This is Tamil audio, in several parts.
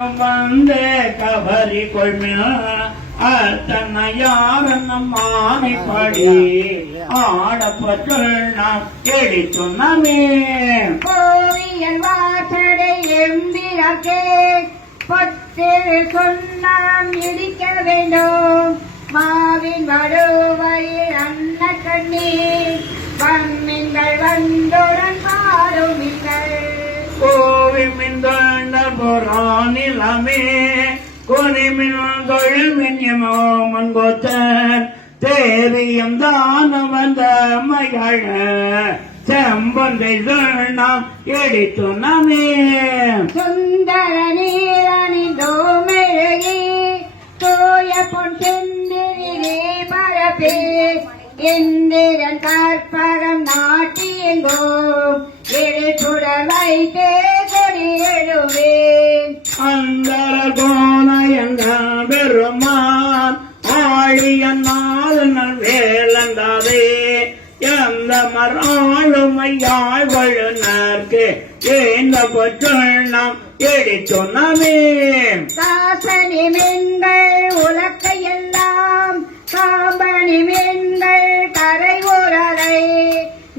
வந்த கவரி கொள்மிய தன்னை யாரன்னம் மானை பாடி. ஆடப்பட்டுள் நாம் எடி சொன்னமே கோவியல் வாசடை எம்பிரக்கே பத்திரு சொன்னாம் இடிக்க வேண்டும். மாவின் வடுவையில் அன்ன கண்ணீர் வம்மிங்கள் வந்தோடன் பாருமில்லை கோவி மின்தண்ட புறானிலமே கொனி மின் தொழில் மின்யமோ மன்கோத்தர் தேவியம் தான வந்த மகள செம்பந்தை நாம் எடித்து நமே. சுந்தர நீரணி நீரணிந்தோமெழுகி தோய பொன் செந்திரிலே பரப்பே. எந்திரன் கற்பகம் நாட்டியெங்கோம் எழுச்சுடர் வைத்தே. கொடி எழுவேன் அந்தர கோணயங்கள் பெருமான். ஆழியனால் நல் வேலந்தாதே. எந்த மராளுமையாள் வழுநர்க்கு ஏந்த பற்றுள் நாம் எடித்து நமே காசனி மென்கள் உலக்கையெல்லாம் காம்பனி மென்கள் கரை உரலை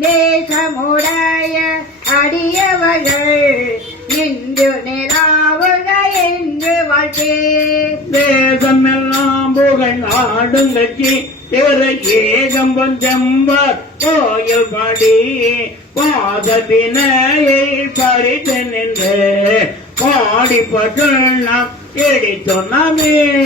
நேசமுடைய அடியவர்கள். இன்று நிலாவுக என்று வாழ்க்கை. தேசமெல்லாம் புகழ் நாடும் கட்சி திரு ஏகம்பம் செம்பர் கோயில் படி. பாதத்தினையை பறித்து நின்று. பாடிப்பட்டு நாம். எடி சொன்னமே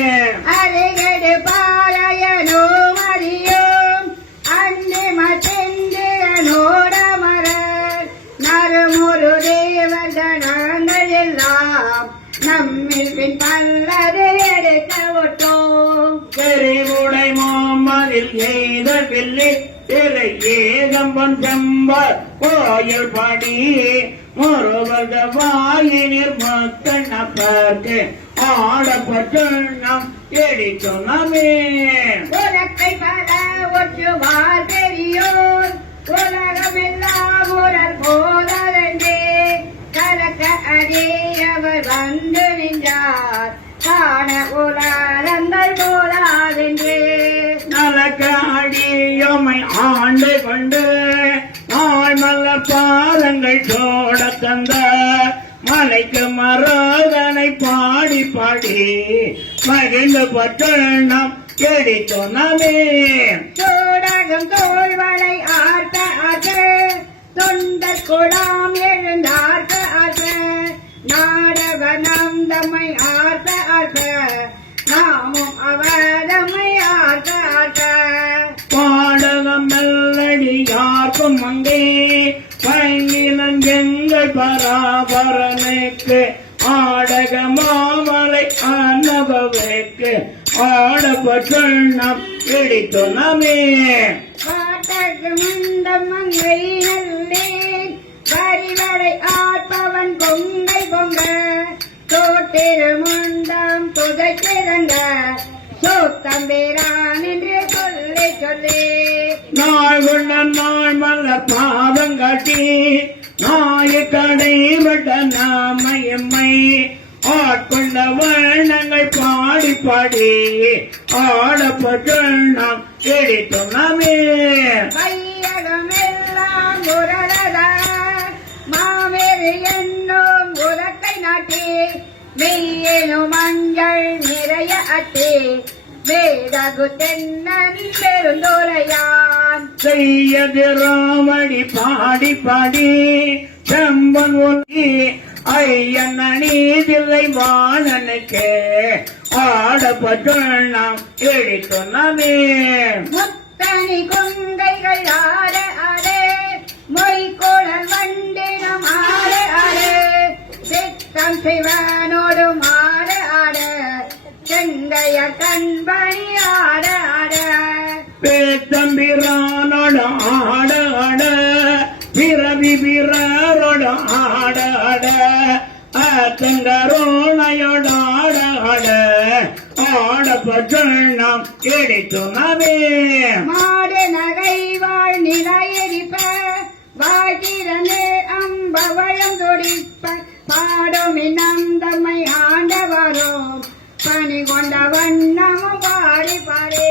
பின் பல்லது எடுக்க விட்டோம் கரிவுடை மாமதில் எய்த பில்லி திரு ஏகம்பம் செம்பர் கோயில் படி. முருகத வாயினில் மக்கள் நப்பர்க்கு ஆடப்பட்டு நாம் எடி சொன்னமே உலகை பல ஆண்டை கொண்டு நாய் மலர் பாதங்கள் சோட தந்த. மலைக்கு மரோதனை பாடி பாடி மகிழ்ந்து பட்டு கேடி எடி சொன்னமே சூடகம் தோல்வளை ஆர்த்த ஆர்த்த. தொண்டர் குடாம் எழுந்தார்த்த ஆர்த்த. நாடக நந்தமை ஆர்த்த ஆர்த்த. நாமும் அவதம்மை ஆர்த்த ஆர்த்த. யார்க்கும் அங்கே பைங்கிலன் எங்கள் பராபரனுக்கு ஆடக மாமலை அனுபவைக்கு ஆடப்பட்டு நாம் பிடித்து நமே காட்டகு முண்டம் மங்கை நல்லேன் வரிவடை ஆட்பவன் பொங்கை பொங்க தோட்டிரு முண்டம் புதைக்கிறங்க சோத்தம்பேரான் என்று நாள் மல்ல பாதம் காட்டி நாயக்கடை விட்ட நாமையம்மை ஆட்கொண்ட வண்ணங்கள் பாடி பாடி ஆடப்பட்டு நாம் எடுத்தோம் நாமே வையகமெல்லாம் உரளத மாவேறு என்னும் உலக்கை நாட்டி மெய்யெனும் மஞ்சள் நிறைய அட்டி வேதகு தென்னன் பெருந்தோரையா செய்யது ராமடி பாடி பாடி செம்பன் ஒன்றி ஐயன் அணிதில்லை வாணனுக்கு ஆடப்பட்டு நாம் எடித்து நமே முத்தனி குந்தைகள் ஆட ஆட மொய்கோளல் வண்டினம் ஆட ஆட சித்தம் சிவனோடு ஆட ஆட செங்கைய கண்பணி ஆட ஆட. பேத்தம்பிரானோட ஆட ஆட. பிறவி பிறரோட ஆட ஆட. ஆத்தங்கரோணையோட ஆட ஆட. ஆடப்பட்டு நாம் எடித்து நமே மாடு நகை வாழ் நிலையெரிப்ப வாழ்கிறனே அம்பவழம் துடிப்ப. பாடும் நந்தமை ஆண்டவ மணி கொண்ட வண்ணமும் பாடி பாடி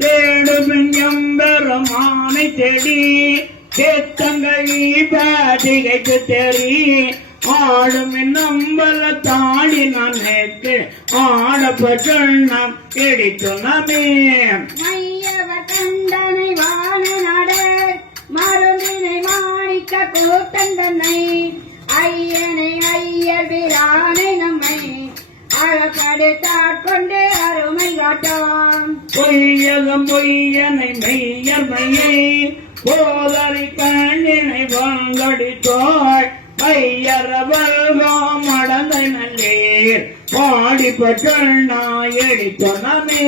தேடும் எம்பெருமானை தேடி சேத்தங்கழி பாதிகைக்கு தெரி ஆடும் நம்பல தாடி நான் நேற்று ஆடப்பட்டு நாம் இடித்து நமே மையவர் கண்டனை வான நாட மருந்தினை மாணிக்க கூட்டம் தன்னை ஐயனை ஐயர் பிரானை நம்மை அழப்படுத்தாட்கொண்டு அருமை காட்டாம். பொய்யகம் பொய்யனை மெய்யர் மையை போதறி கண்ணினை வாங்கடித்தோய் மையரவல்கோம் அடந்தை நல்லீர் பாடிப்பட்டு நான் இடித்து நமே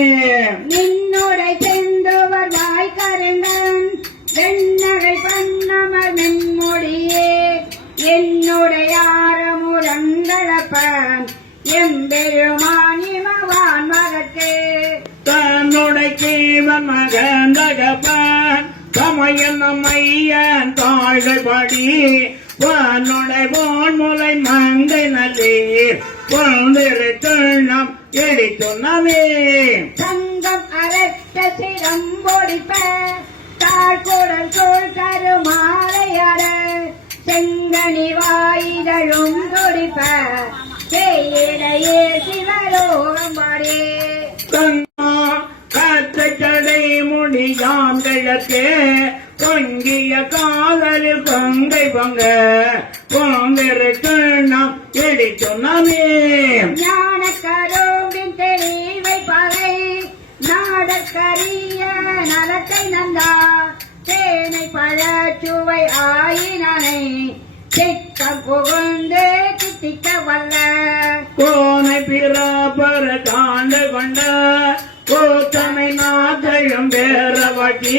நின்னுடை செந்துவர் வாய் கருங்கன் வெண்ணகை பண்ணமர் கீவன் மகந்தகப்பன் சமையல் மையன் தாள்கள் படி வானுடை வான்முலை மங்கை நல்லீர் குழந்திருத்து நாம் இடித்து நமே சங்கம் அரட்ட சிரம்பொடிப்ப தாழ்குடல் சோழ் கருமாலையாட செங்கனி வாயிதழும் துடிப்ப செய்யிடையே முடியான் கிழக்கே பொங்கிய காதலில் பொங்கை பொங்க. பொங்கிருக்கு நாம் இடித்து நமே ஞான கரோவின் தெளிவை பறை நாடற்கரிய நலத்தை நந்தா. தேனை பழச்சுவை ஆயினனை சித்தம் புகுந்து சித்திக்க வல்ல. கோனை பிறப்பர காண்டு கொண்ட கோத்தனை நாத்தையும் பேரவட்டி.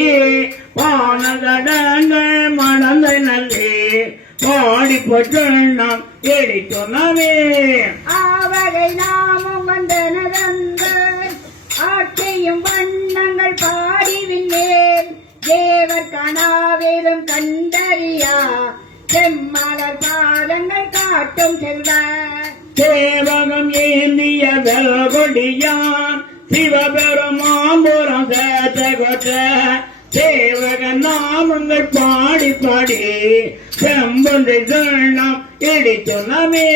பானதடங்கள் மணந்தை நல்லே. பாடி நாம் இடித்து நமே ஆவகை நாமும் வந்தனதந்த ஆட்சியும் வண்ணங்கள் பாடிவில்லேன் தேவர் கனாவிலும் கண்டறியா செம்மலர் பாதங்கள் காட்டும் செல்வ. தேவகம் ஏந்திய வெல்கொடியான் சிவபெருமாம்புரம் சேத்த கொற்ற தேவக நாமங்கள் பாடி பாடி செம்பொன்றை சொன்னாம் இடித்து நமே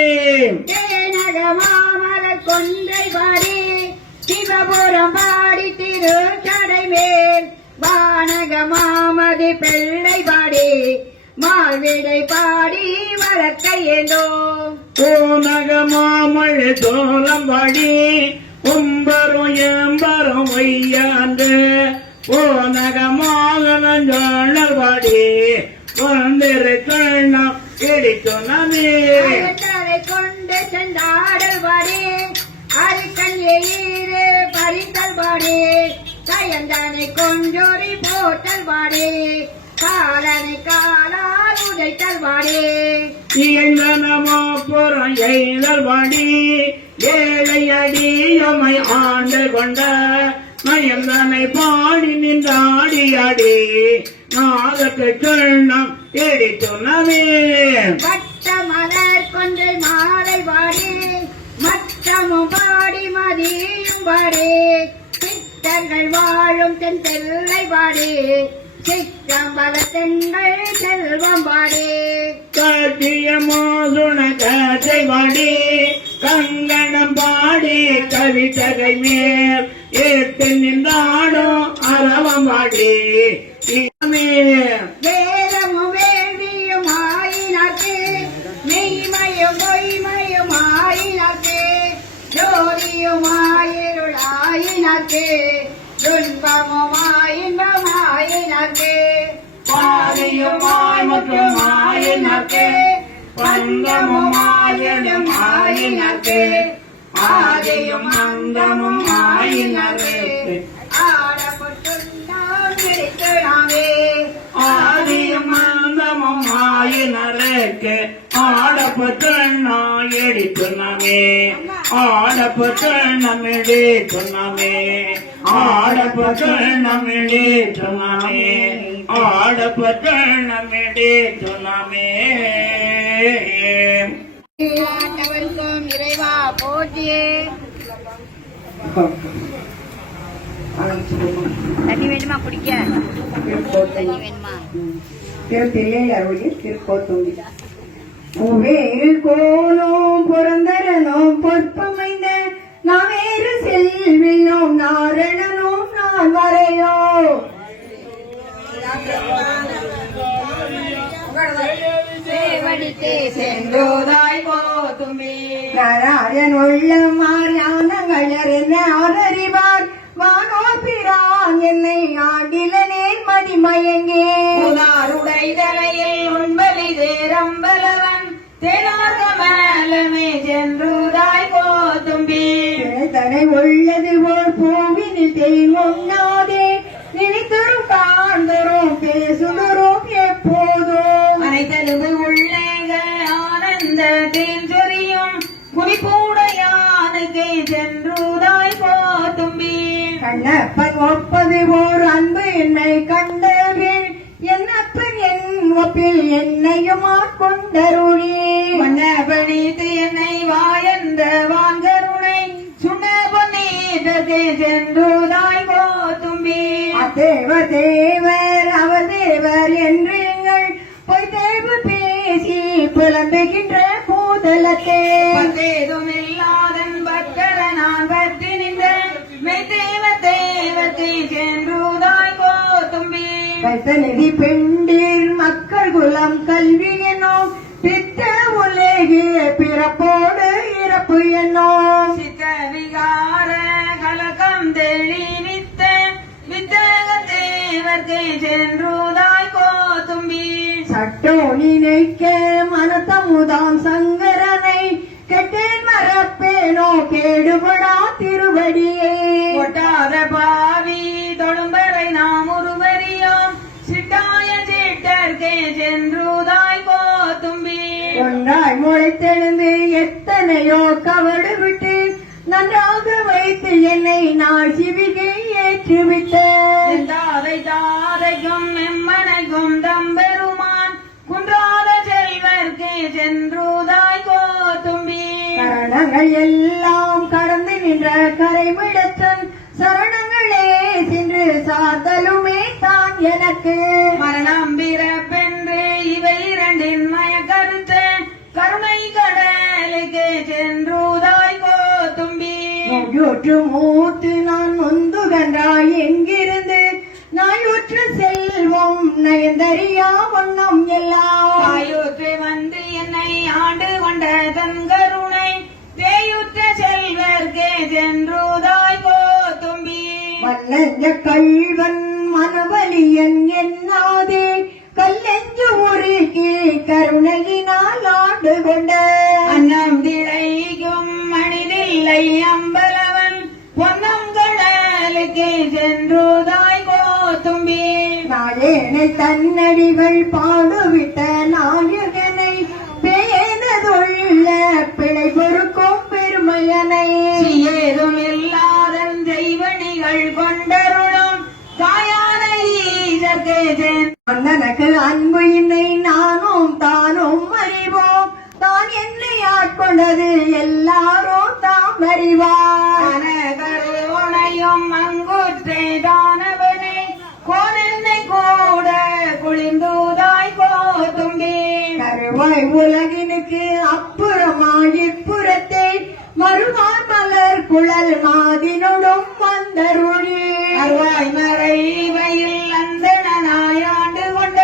தேனக மாமலர் கொன்றை பாடி சிவபுரம் பாடி திரு கடை மேல். வானக மாமதி பிள்ளை பாடி மால்விடை பாடி வழக்கை ஏந்தோ பூனக மாமழை தோலம் பாடி உம்பரும் எம்பரும் வையாண்டு பூனக மாகனஞ்சோழல் பாடி வந்திரு கண்ணம் இடித்து நமே. கொண்டு சென்றாடல் பாடி அரிக்கண் எயிறு பறித்தல் பாடி கயந்தனை கொஞ்சொறி போட்டல் பாடி காலனை காலால் உதைத்தல் பாடி. இயங்கனமோ புறம் எய்தல் அடியமை ஆண்டு கொண்ட நயந்தனை பாடி நின்றாடி ஆடி நாதக்கு கண்ணம் இடித்து நமே வட்ட மலர் கொன்றை மாலை பாடி மற்றமும் பாடி மதியும் பாடி. சித்தர்கள் வாழும் தென் தெல்லை பாடி சிற்றம்பல தெங்கள் செல்வம் பாடி. காட்டிய மோதுண காற்றை பாடி கங்கணம் பாடி கவிதகை மேல் ஏத்து நின்றாடும் அரவம் பாடி இளமே வேதமும் வேள்வியும் ஆயினாக்கு மெய்மையும் பொய்மையும் ஆயினாக்கு ஜோதியும் ஆயிருள் ஆயினாக்கு துன்பமும் ஆயின்பம் ஆயினாக்கு பாதியுமாய் மற்றும் ஆயினக்கு பந்தமும் ஆயிடும் ஆயினக்கு ஆதியும் அந்தமும் ஆயினக்கு ஆதியும் அந்தமும் ஆயினருக்கு ஆடப்பட்டு எடுத்துனமே. எடுத்து சொன்னமே ஆடப்பட்டு சொன்னமே ஆடப்பட்டு சொன்னமே ஆண்டவருக்கும் இறைவா போற்றியே. தண்ணி வேணுமா குடிக்க? தண்ணி வேணுமா திருப்பெரியாருடைய திருக்கோத்தூரி. புவேல் கோலும் புரந்தரனும் பொற்பமைந்த நாவேறு செல்வியும் நாரணனும் நான் வரையோ சேவடித்தே சென்றோதாய் போத்தும்பி நாராயண் உள்ள மாறியானங்கள் என்ன ஆதரிவார் வானோர் பிரான் என்னை ஆண்டிலனேன் மதிமயங்கே. உதாருடை தலையில் உண்பலி தேரம்பலவன். தேனார்க மேலமே சென்றுதாய் போதும்பி தனை உள்ளது போல் பூவினில் தேன் உண்ணாதே நினைத்தரும் காண்தரும் பேசுதரும் என்னப்பன் ஒப்பது ஓர் அன்பு என்னை கண்டபின் என்னப்பன் என் ஒப்பில் என்னையும் ஆட்கொண்டருளி. மன்னபணித்து என்னை வாயந்த வாங்கருணை சுண்ண பொன்னீதற்கு சென்றுதாய் போதும்பி தேவ தேவர் அவதேவர் தேவர் என்று நீங்கள் பொய் தேவ பேசி புலம்புகின்ற பூதலத்தே. நிதி பெண்டீர் மக்கள் குலம் கல்வி என்னும் பித்த உலகிய பிறப்போடு இறப்பு என்னும். சித்த விகார கலக்கம் தெளி நித்த வித்தக தேவர்க்கு சென்றுதாய் போதும்பி சட்டோ நினைக்க மனத்தமுதாம் சங்கரனை கெட்டேன் மறப்பேனோ கேடுபடா திருவடியே. ஒட்டாத பாவி சீட்டர்க்கே சென்றுதாய் போதும்பி ஒன்றாய் முளைத்தெழுந்து எத்தனையோ கவடு விட்டு நன்றாக வைத்து என்னை நாள் சிவிகை ஏற்றுவிட்ட தாதை தாதைக்கும் எம்மனைக்கும் தம்பெருமான் குன்றாத செல்வர்க்கே சென்றுதாய் போதும்பி கரணங்கள் எல்லாம் கடந்து நின்ற கரைவிடச்சன் சரணங்களே சென்று சாதலுமே தான் எனக்கு. மரணம் பிறப்பென்று நோயுற்று மூத்து நான் நொந்துகன்றாய் எங்கிருந்து? நாயுற்று செல்வம் நயந்தறியா வண்ணம் எல்லாம் தாயுற்று வந்து என்னை ஆண்டு கொண்ட தன் கருணை தேயுற்ற செல்வர்க்கே சென்றுதாய் போதும்பி மன்னஞ்ச கள்வன் மனவலியன் என்னாதே? கல்லெஞ்சு உருகி கருணையினால் ஆண்டு கொண்ட. அன்னம் திளைக்கும் கடலுக்கு சென்றுதாய் போதும்பி நாயேனை தன்னடிகள் பாடுவிட்ட நாயகனை பேததுள்ள பிழை பொறுக்கும் பெருமையனை. ஏதும் இல்லாதன் செய்வணிகள் கொண்டருளும் தாயான அண்ணனுக்கு அன்பு என்னை நானும் தானும் அறிவோம். தான் என்னை ஆட்கொண்டது எல்லாரும் தாம் அறிவார். கருணையும் அங்குற்றே தானவனை கோனென்னை கூட குளிந்துதாய் போதும்பி கருவாய் உலகினுக்கு அப்புறமாய் இப்புறத்தை மறுவார் மலர் குழல் மாதினோடும் வந்தருளி. அருவாய் மறைவையில் அந்தனாய் ஆண்டு கொண்ட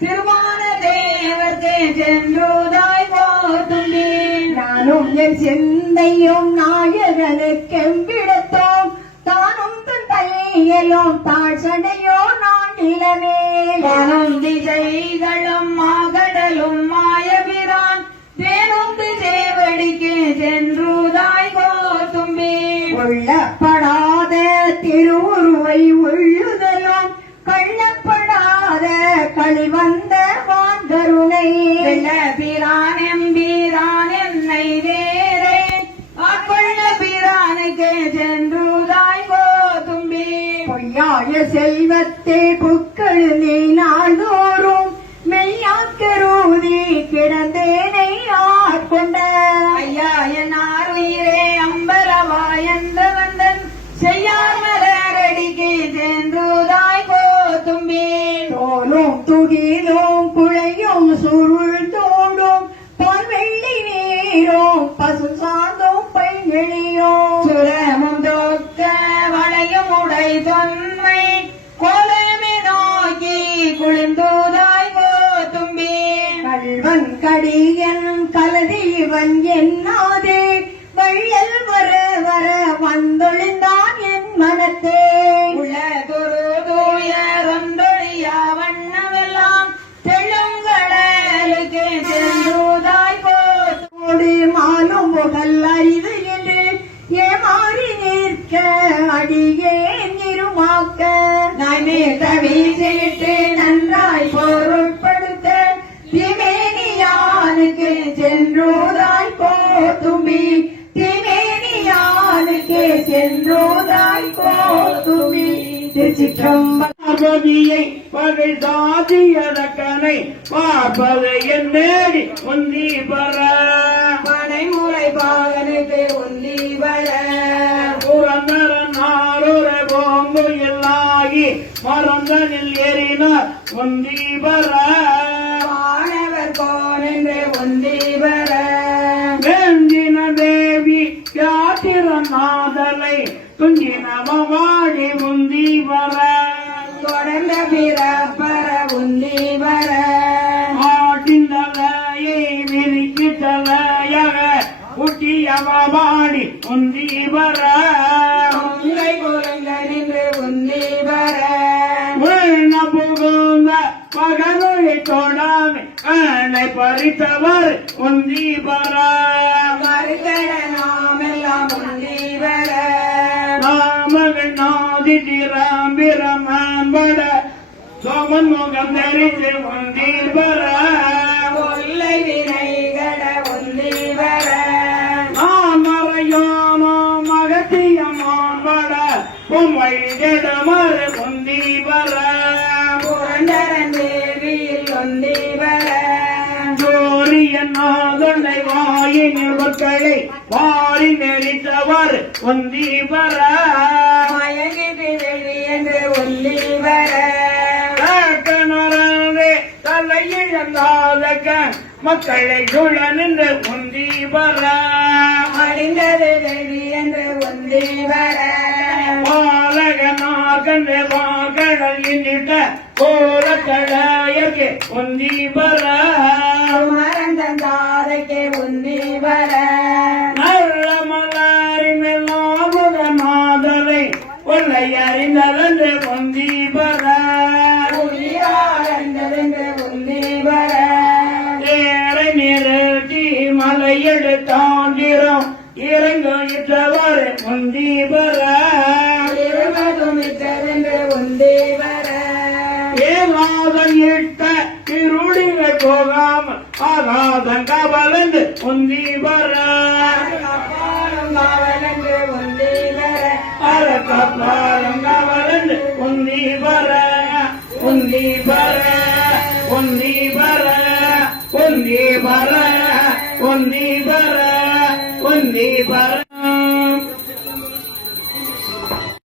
திருமான தேவர்க்கு சென்றுதாய் போதும்பி நானும் என் சிந்தையும் தன் தையலும் தாழ்சடையோ நாண்டிலமே வானும் திசைகளும் மாகடலும் மாயபிரான் தேனுந்து சேவடிக்கு சென்றுதாய் போதும்பி கொள்ளப்படாத திருவுருவை உள்ளுதலும் கள்ளப்படாத களிவந்த வான்கருணை பிரான் எம்பீரான் செல்வத்தை புக்கழுதி நாள்தோறும் மெய்யாக்கருதி கிடந்தேனை ஆட்கொண்ட. ஐயா என் ஆறுயிரே அம்பரவா எந்த வந்தன் செய்யாமலரடிக்கு சென்றுதாய் போ தும்பி தோலும் துகிலும் குழையும் சுருள் தோடும் பொன்வெள்ளி நீரும் பசு சார்ந்தும் பெண்களியும் அடி என் கலதி இவன் என்னோதே? வழியல் வர வர வந்தொழிந்தான் என் மனத்தே. பார்வதியை பகை சாதியதக்கனை பார்ப்பது என் நேடி முந்தி பர பனைமுறை பாகனுக்கு உந்தி வர. புறந்தர நாரொரு போம்பு இல்லாகி மறந்தனில் ஏறினார் முந்தி பர வானவர் கோனென்று உந்தி வர. வேந்தின தேவி யாத்திரநாதலை துஞ்சினவாடி முந்தி வர தொடர்ந்த பிற பர உந்தி வர ஆட்டின் தலையை விரிக்கு தலையாக ஊட்டியவாடி உந்தி வர உங்கை குறைந்த நின்று உந்தி வர புகுந்த பகலை தொடாமை கண்ணை பறித்தவர் முந்தி வர நாம் எல்லாம் உந்தி ராமகன் நாதி திராம்பிரமம்பட சோமன் முகம் தரித்து முந்தி வர. கொல்லை வினைகட உந்தி வர மாமரையோனோ முந்தி வர. புரண்டரன் தேவியில் உந்தி வர. ஜோரியன் நாதனை வாயின் மக்களை வாரி நெறித்தவர் முந்தி வர மயங்கிட்டு வெளி என்று உந்தி வர தலையிழந்தாதக மக்களை சுழ நின்று முந்தி வர அடிந்தது வெளி என்று உந்தி வர பாலகனாகண்டு வாகடல் இந்திட்ட கோலக்கடையர்க்கு முந்தி வர குமரன் தந்தாதைக்கு உந்தி வர மலையெடுத்தாண்டிரம் இறங்குகின்றவர் முந்தி வர இருமதுமித்ததென்று உந்தி வர ஏகாதம் இட்ட இருளிகள் போகாம ஆகாதம் கவலந்து முந்தி வர அப்பாலும் காவலென்று உந்தி வர அறக்கப்பாலம் கவலந்து முந்தி வர முந்தி வர முந்தி பர முந்தி பர